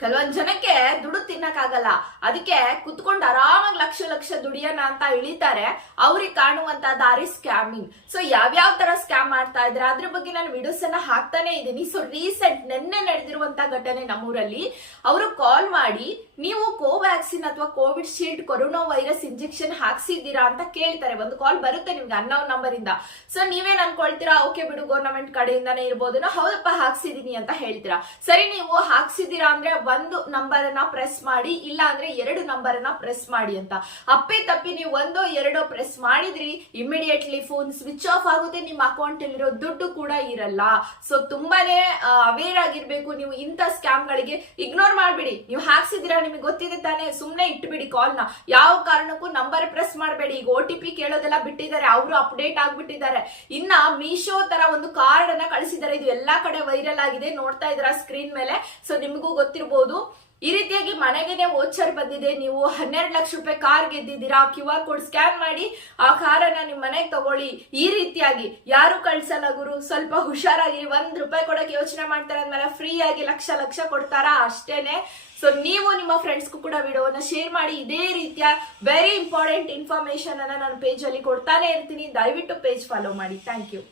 ಕೆಲವೊಂದ್ ಜನಕ್ಕೆ ದುಡ್ಡು ತಿನ್ನಕ್ಕಾಗಲ್ಲ. ಅದಕ್ಕೆ ಕುತ್ಕೊಂಡು ಆರಾಮಾಗಿ ಲಕ್ಷ ಲಕ್ಷ ದುಡಿಯೋಣ ಅಂತ ಇಳಿತಾರೆ. ಅವ್ರಿಗೆ ಕಾಣುವಂತ ದಾರಿ ಸ್ಕ್ಯಾಮಿಂಗ್. ಸೊ ಯಾವ್ಯಾವ ತರ ಸ್ಕ್ಯಾಮ್ ಮಾಡ್ತಾ ಇದ್ರೆ ಅದ್ರ ಬಗ್ಗೆ ನಾನು ವಿಡಿಯೋಸ್ ಅನ್ನ ಹಾಕ್ತಾನೆ ಇದ್ದೀನಿ ಸೊ ರೀಸೆಂಟ್ ನಿನ್ನೆ ನಡೆದಿರುವಂತ ಘಟನೆ ನಮ್ಮೂರಲ್ಲಿ. ಅವರು ಕಾಲ್ ಮಾಡಿ ನೀವು ಕೋವ್ಯಾಕ್ಸಿನ್ ಅಥವಾ Covid shield corona virus injection ಹಾಕ್ಸಿದ್ದೀರಾ ಅಂತ ಕೇಳ್ತಾರೆ. ಒಂದು ಕಾಲ್ ಬರುತ್ತೆ ನಿಮ್ಗೆ ಅನ್ನೋ ನಂಬರ್ ಇಂದ ಸೊ ನೀವೇನ್ ಅನ್ಕೊಳ್ತೀರಾ? ಓಕೆ ಬಿಡು ಗೌರ್ಮೆಂಟ್ ಕಡೆಯಿಂದಾನೇ ಇರ್ಬೋದು ಹೌದಪ್ಪ ಹಾಕ್ಸಿದೀನಿ ಅಂತ ಹೇಳ್ತೀರಾ? ಸರಿ, ನೀವು ಹಾಕ್ಸಿದ್ದೀರಾ ಅಂದ್ರೆ ಒಂದು ನಂಬರ್ ಅನ್ನ ಪ್ರೆಸ್ ಮಾಡಿ, ಇಲ್ಲ ಅಂದ್ರೆ ಎರಡು ನಂಬರ್ ಅನ್ನ ಪ್ರೆಸ್ ಮಾಡಿ ಅಂತ. ಅಪ್ಪೆ ತಪ್ಪಿ ನೀವು ಒಂದೋ ಎರಡೋ ಪ್ರೆಸ್ ಮಾಡಿದ್ರಿ ಇಮಿಡಿಯೇಟ್ಲಿ ಫೋನ್ ಸ್ವಿಚ್ ಆಫ್ ಆಗುತ್ತೆ, ನಿಮ್ಮ ಅಕೌಂಟ್ ಅಲ್ಲಿರೋ ದುಡ್ಡು ಕೂಡ ಇರಲ್ಲ. ಸೊ ತುಂಬಾನೇ ಅವೇರ್ ಆಗಿರ್ಬೇಕು ನೀವು ಇಂಥ ಸ್ಕ್ಯಾಮ್ ಗಳಿಗೆ. ಇಗ್ನೋರ್ ಮಾಡ್ಬಿಡಿ. ನೀವು ಹಾಕ್ಸಿದಿರಾ ನಿಮಗೆ ಗೊತ್ತಿದೆ ತಾನೆ? ಸುಮ್ಮನೆ ಇಟ್ಬಿಡಿ ಕಾಲ್ನ. ಯಾವ ಕಾರಣಕ್ಕೂ ನಂಬರ್ ಪ್ರೆಸ್ ಮಾಡಬೇಡಿ. ಈಗ ಓ ಟಿ ಪಿ ಕೇಳೋದೆಲ್ಲ ಬಿಟ್ಟಿದ್ದಾರೆ. ಅವರು ಅಪ್ಡೇಟ್ ಆಗ್ಬಿಟ್ಟಿದ್ದಾರೆ. ಇನ್ನ ಮೀಶೋ ತರ ಒಂದು ಕಾರ್ಡ್ ಅನ್ನ ಕಳಿಸಿದ್ದಾರೆ. ಇದು ಎಲ್ಲಾ ಕಡೆ ವೈರಲ್ ಆಗಿದೆ. ನೋಡ್ತಾ ಇದ್ರ ಸ್ಕ್ರೀನ್ ಮೇಲೆ. ಸೊ ನಿಮಗೂ ಗೊತ್ತಿರಬಹುದು ಈ ರೀತಿಯಾಗಿ ಮನೆಗೆನೆ ಓಚರ್ ಬಂದಿದೆ. ನೀವು ಹನ್ನೆರಡು ಲಕ್ಷ ರೂಪಾಯಿ ಕಾರ್ ಗೆದ್ದಿದ್ದೀರಾ? ಕ್ಯೂ ಆರ್ ಕೋಡ್ ಸ್ಕ್ಯಾನ್ ಮಾಡಿ ಆ ಕಾರನ್ನ ನಿಮ್ ಮನೆಗೆ ತಗೊಳ್ಳಿ. ಈ ರೀತಿಯಾಗಿ ಯಾರು ಕಳ್ಸಲ್ಲ ಗುರು. ಸ್ವಲ್ಪ ಹುಷಾರಾಗಿ ಒಂದ್ ರೂಪಾಯಿ ಕೊಡಕ್ಕೆ ಯೋಚನೆ ಮಾಡ್ತಾರೆ ಅಂದ್ಮೇಲೆ ಫ್ರೀ ಆಗಿ ಲಕ್ಷ ಲಕ್ಷ ಕೊಡ್ತಾರಾ? ಅಷ್ಟೇನೆ. ಸೊ ನೀವು ನಿಮ್ಮ ಫ್ರೆಂಡ್ಸ್ಗೂ ಕೂಡ ವಿಡಿಯೋನ ಶೇರ್ ಮಾಡಿ. ಇದೇ ರೀತಿಯ ವೆರಿ ಇಂಪಾರ್ಟೆಂಟ್ ಇನ್ಫಾರ್ಮೇಶನ್ ಅನ್ನ ನಾನು ಪೇಜ್ ಅಲ್ಲಿ ಕೊಡ್ತಾನೆ ಇರ್ತೀನಿ. ದಯವಿಟ್ಟು ಪೇಜ್ ಫಾಲೋ ಮಾಡಿ. Thank you